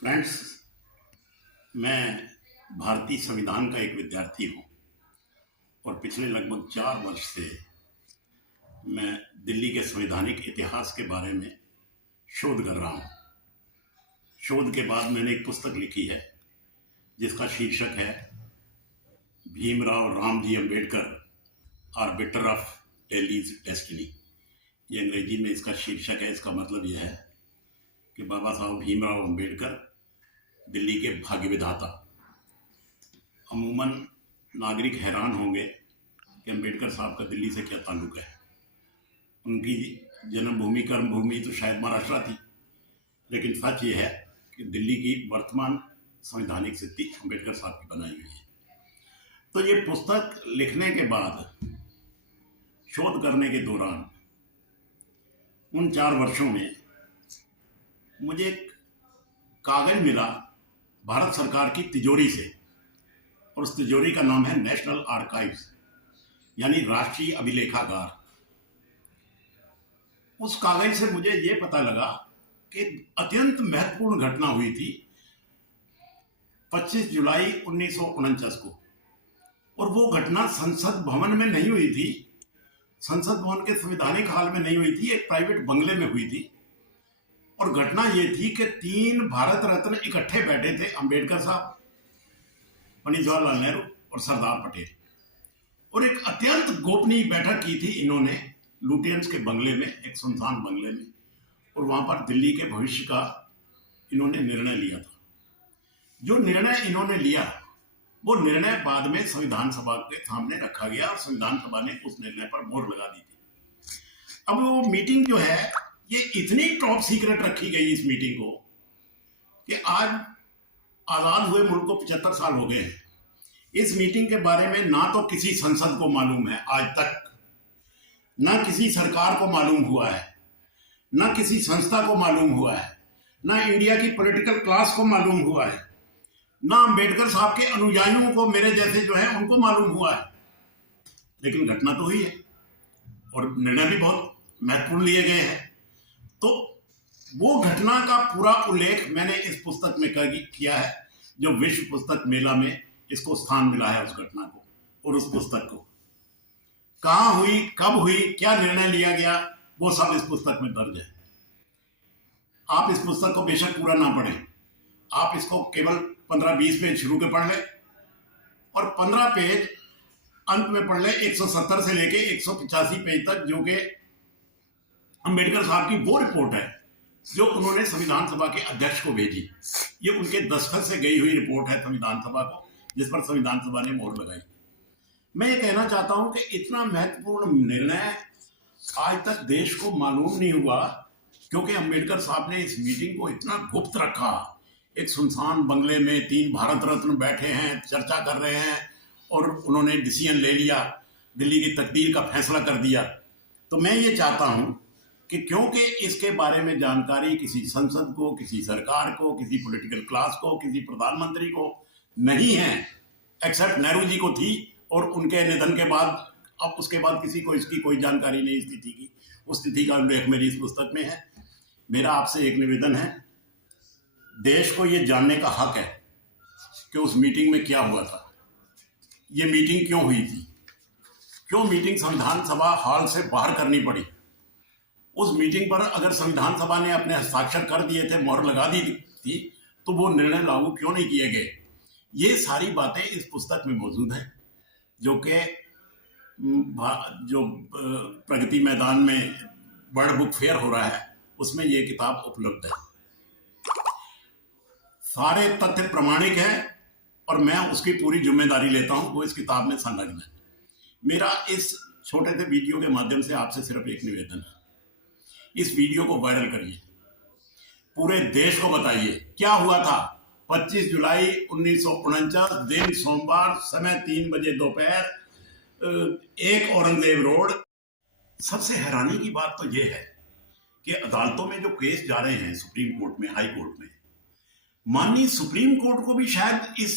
Friends, मैं भारतीय संविधान का एक विद्यार्थी हूँ और पिछले लगभग 4 वर्ष से मैं दिल्ली के संवैधानिक इतिहास के बारे में शोध कर रहा हूँ। शोध के बाद मैंने एक पुस्तक लिखी है जिसका शीर्षक है Bhimrao Ramji Ambedkar arbiter of Delhi's destiny. ये अंग्रेजी में इसका शीर्षक है। इसका मतलब यह है कि बाबा साहब भीमराव अंबेडकर दिल्ली के भाग्य विधाता। अमूमन नागरिक हैरान होंगे कि अंबेडकर साहब का दिल्ली से क्या ताल्लुक है। उनकी जन्मभूमि कर्मभूमि तो शायद महाराष्ट्र थी, लेकिन सच ये है कि दिल्ली की वर्तमान संवैधानिक स्थिति अंबेडकर साहब की बनाई हुई है। तो ये पुस्तक लिखने के बाद, शोध करने के दौरान, उन 4 वर्षों में मुझे एक कागज मिला भारत सरकार की तिजोरी से, और उस तिजोरी का नाम है नेशनल आर्काइव्स, यानी राष्ट्रीय अभिलेखागार। उस कागज से मुझे ये पता लगा कि अत्यंत महत्वपूर्ण घटना हुई थी 25 जुलाई 1949 को, और वो घटना संसद भवन में नहीं हुई थी, संसद भवन के संवैधानिक हॉल में नहीं हुई थी, एक प्राइवेट बंगले में हुई थी। और घटना ये थी कि 3 भारत रत्न इकट्ठे बैठे थे, अंबेडकर साहब, पंडित जवाहरलाल नेहरू और सरदार पटेल, और एक अत्यंत गोपनीय बैठक की थी इन्होंने लुटियंस के बंगले में, एक सुनसान बंगले में। और वहां पर दिल्ली के भविष्य का इन्होंने निर्णय लिया था। जो निर्णय इन्होंने लिया, वो निर्णय बाद में संविधान सभा के सामने रखा गया और संविधान सभा ने उस निर्णय पर मोहर लगा दी थी। अब वो मीटिंग जो है, ये इतनी टॉप सीक्रेट रखी गई इस मीटिंग को कि आज आजाद हुए मुल्क को 75 साल हो गए हैं। इस मीटिंग के बारे में ना तो किसी संसद को मालूम है आज तक, ना किसी सरकार को मालूम हुआ है, ना किसी संस्था को मालूम हुआ है, ना इंडिया की पॉलिटिकल क्लास को मालूम हुआ है, ना अंबेडकर साहब के अनुयायियों को, मेरे जैसे जो है, उनको मालूम हुआ है। लेकिन घटना तो हुई है और निर्णय भी बहुत महत्वपूर्ण लिए गए हैं। तो वो घटना का पूरा उल्लेख मैंने इस पुस्तक में किया है, जो विश्व पुस्तक मेला में इसको स्थान मिला है, उस घटना को और उस पुस्तक को। कहाँ हुई, कब हुई, क्या निर्णय लिया गया, वो सब इस पुस्तक में दर्ज है। आप इस पुस्तक को बेशक पूरा ना पढ़ें, आप इसको केवल 15-20 पेज शुरू के पढ़ ले और 15 पेज अंत में पढ़ ले, 170 से लेके 185 पेज तक, जो कि अंबेडकर साहब की वो रिपोर्ट है जो उन्होंने संविधान सभा के अध्यक्ष को भेजी। ये उनके दस्तखत से गई हुई रिपोर्ट है संविधान सभा को, जिस पर संविधान सभा ने मोहर लगाई। मैं ये कहना चाहता हूं कि इतना महत्वपूर्ण निर्णय आज तक देश को मालूम नहीं हुआ, क्योंकि अंबेडकर साहब ने इस मीटिंग को इतना गुप्त रखा। एक सुनसान बंगले में 3 भारत रत्न बैठे हैं, चर्चा कर रहे हैं, और उन्होंने डिसीजन ले लिया, दिल्ली की तकदीर का फैसला कर दिया। तो मैं ये चाहता हूं कि क्योंकि इसके बारे में जानकारी किसी संसद को, किसी सरकार को, किसी पॉलिटिकल क्लास को, किसी प्रधानमंत्री को नहीं है, एक्सेप्ट नेहरू जी को थी, और उनके निधन के बाद, अब उसके बाद किसी को इसकी कोई जानकारी नहीं स्थिति की। उस स्थिति का उल्लेख मेरी इस पुस्तक में है। मेरा आपसे एक निवेदन है, देश को ये जानने का हक है कि उस मीटिंग में क्या हुआ था, ये मीटिंग क्यों हुई थी, क्यों मीटिंग संविधान सभा हॉल से बाहर करनी पड़ी। उस मीटिंग पर अगर संविधान सभा ने अपने हस्ताक्षर कर दिए थे, मोहर लगा दी थी, तो वो निर्णय लागू क्यों नहीं किए गए। ये सारी बातें इस पुस्तक में मौजूद हैं, जो कि जो प्रगति मैदान में वर्ल्ड बुक फेयर हो रहा है, उसमें ये किताब उपलब्ध है। सारे तथ्य प्रमाणिक हैं और मैं उसकी पूरी जिम्मेदारी लेता हूं, वो इस किताब में संलग्न है। मेरा इस छोटे से वीडियो के माध्यम से आपसे सिर्फ एक निवेदन है, इस वीडियो को वायरल करिए, पूरे देश को बताइए क्या हुआ था 25 जुलाई 1949, दिन सोमवार, समय 3 बजे दोपहर, 1 औरंगजेब रोड। सबसे हैरानी की बात तो यह है कि अदालतों में जो केस जा रहे हैं, सुप्रीम कोर्ट में, हाई कोर्ट में, माननीय सुप्रीम कोर्ट को भी शायद इस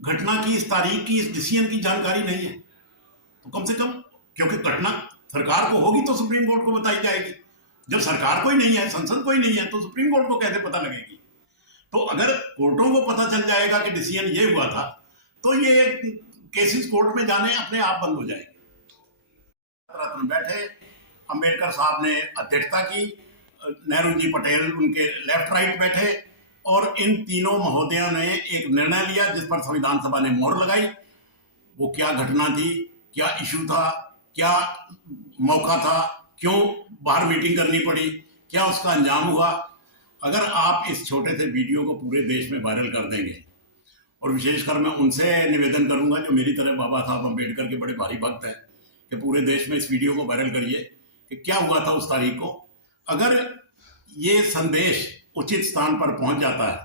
घटना की, इस तारीख की, इस डिसीजन की जानकारी नहीं है। तो कम से कम, क्योंकि घटना सरकार को होगी तो सुप्रीम कोर्ट को बताई जाएगी। जब सरकार कोई नहीं है, संसद कोई नहीं है, तो सुप्रीम कोर्ट को कैसे पता लगेगी। तो अगर कोर्टों को पता चल जाएगा कि डिसीजन ये हुआ था, तो ये केसेस कोर्ट में जाने अपने आप बंद हो जाएंगे। रत्न बैठे, अंबेडकर साहब ने अध्यक्षता की, नेहरू जी पटेल उनके लेफ्ट राइट बैठे, और इन तीनों महोदयों ने एक निर्णय लिया जिस पर संविधान सभा ने मोहर लगाई। वो क्या घटना थी, क्या इशू था, क्या मौका था, क्यों बाहर मीटिंग करनी पड़ी, क्या उसका अंजाम हुआ। अगर आप इस छोटे से वीडियो को पूरे देश में वायरल कर देंगे, और विशेषकर मैं उनसे निवेदन करूंगा जो मेरी तरह बाबा साहब अम्बेडकर के बड़े भारी भक्त हैं, कि पूरे देश में इस वीडियो को वायरल करिए कि क्या हुआ था उस तारीख को। अगर ये संदेश उचित स्थान पर पहुंच जाता है,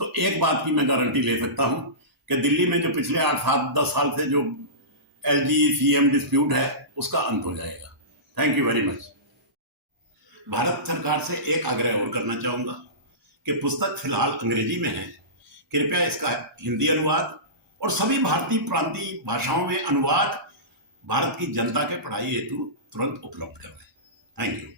तो एक बात की मैं गारंटी ले सकता हूं कि दिल्ली में जो पिछले 8-7-10 साल से जो एलजी सीएम डिस्प्यूट है, उसका अंत हो जाएगा। Thank you very much. Bharat सरकार से एक आग्रह और करना चाहूंगा कि पुस्तक फिलहाल अंग्रेजी में है, कृपया इसका हिंदी अनुवाद और सभी भारतीय प्रांतीय भाषाओं में अनुवाद भारत की जनता के पढ़ाई हेतु तुरंत उपलब्ध करवाएं। Thank you.